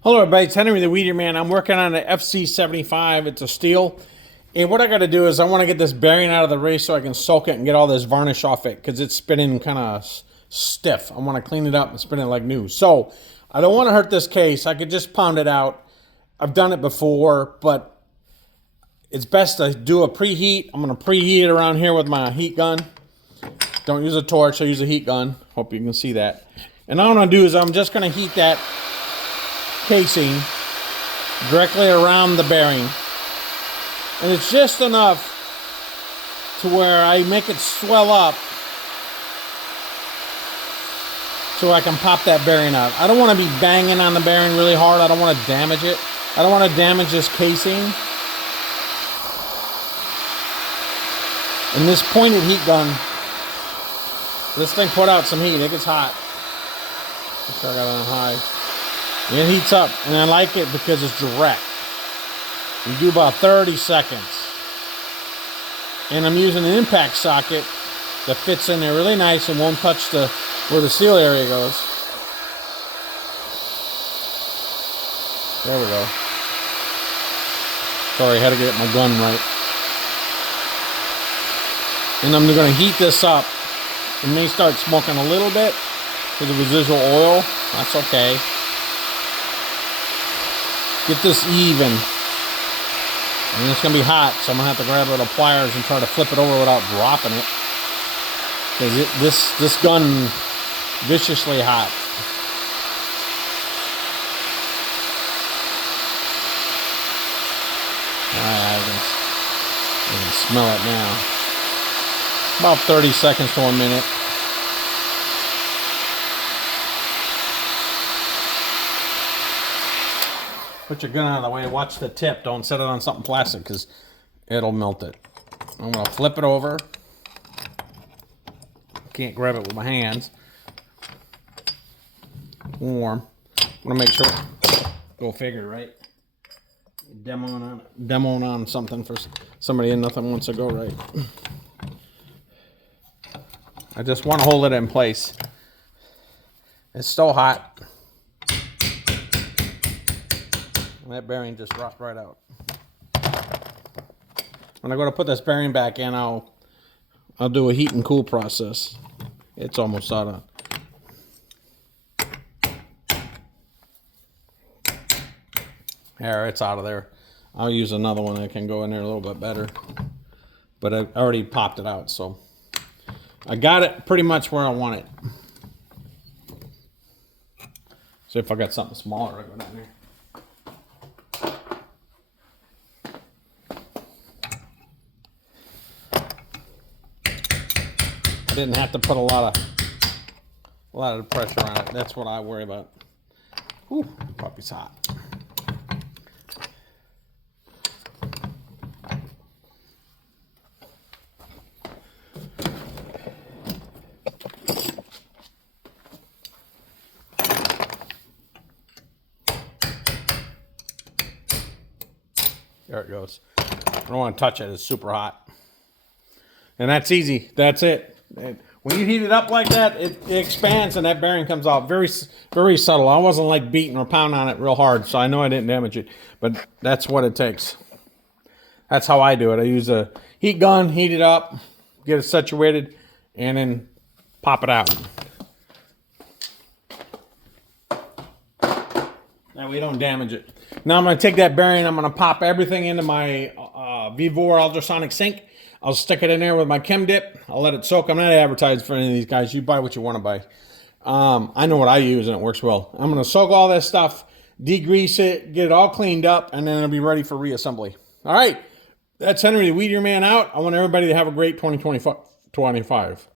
Hello everybody, it's Henry the Weeder Man. I'm working on an FC75. It's a Stihl. And what I got to do is I want to get this bearing out of the race so I can soak it and get all this varnish off it because it's spinning kind of stiff. I want to clean it up and spin it like new. So I don't want to hurt this case. I could just pound it out. I've done it before, but it's best to do a preheat. I'm going to preheat it around here with my heat gun. Don't use a torch, I use a heat gun. Hope you can see that. And all I'm going to do is I'm just going to heat that casing directly around the bearing, and it's just enough to where I make it swell up so I can pop that bearing out. I don't want to be banging on the bearing really hard. I don't want to damage it. I don't want to damage this casing. And this pointed heat gun, this thing put out some heat. It gets hot. Make sure I got it on high. It heats up, and I like it because it's direct. You do about 30 seconds. And I'm using an impact socket that fits in there really nice and won't touch where the seal area goes. There we go. Sorry, I had to get my gun right. And I'm going to heat this up. It may start smoking a little bit because of residual oil. That's okay. Get this even. And it's going to be hot, so I'm going to have to grab little pliers and try to flip it over without dropping it. Because this gun viciously hot. Alright, I can smell it now. About 30 seconds to 1 minute. Put your gun out of the way. Watch the tip. Don't set it on something plastic because it'll melt it. I'm going to flip it over. Can't grab it with my hands. Warm. I want to make sure. Go figure, right? Demoing on something for somebody and nothing wants to go right. I just want to hold it in place. It's still hot. That bearing just dropped right out. When I go to put this bearing back in, I'll do a heat and cool process. It's almost out of. There, it's out of there. I'll use another one that can go in there a little bit better. But I already popped it out, so I got it pretty much where I want it. So if I got something smaller, I go down there. Didn't have to put a lot of pressure on it. That's what I worry about. Whew, the puppy's hot. There it goes. I don't want to touch it. It's super hot. And that's easy. That's it. When you heat it up like that, it expands and that bearing comes off. Very, very subtle. I wasn't like beating or pounding on it real hard, so I know I didn't damage it. But that's what it takes. That's how I do it. I use a heat gun, heat it up, get it situated, and then pop it out. That way you don't damage it. Now I'm going to take that bearing, I'm going to pop everything into my V4 ultrasonic sink. I'll stick it in there with my chem dip. I'll let it soak. I'm not advertising for any of these guys. You buy what you want to buy. I know what I use and it works well. I'm going to soak all this stuff, degrease it, get it all cleaned up, and then it'll be ready for reassembly. All right. That's Henry the Weeder Man out. I want everybody to have a great 2025.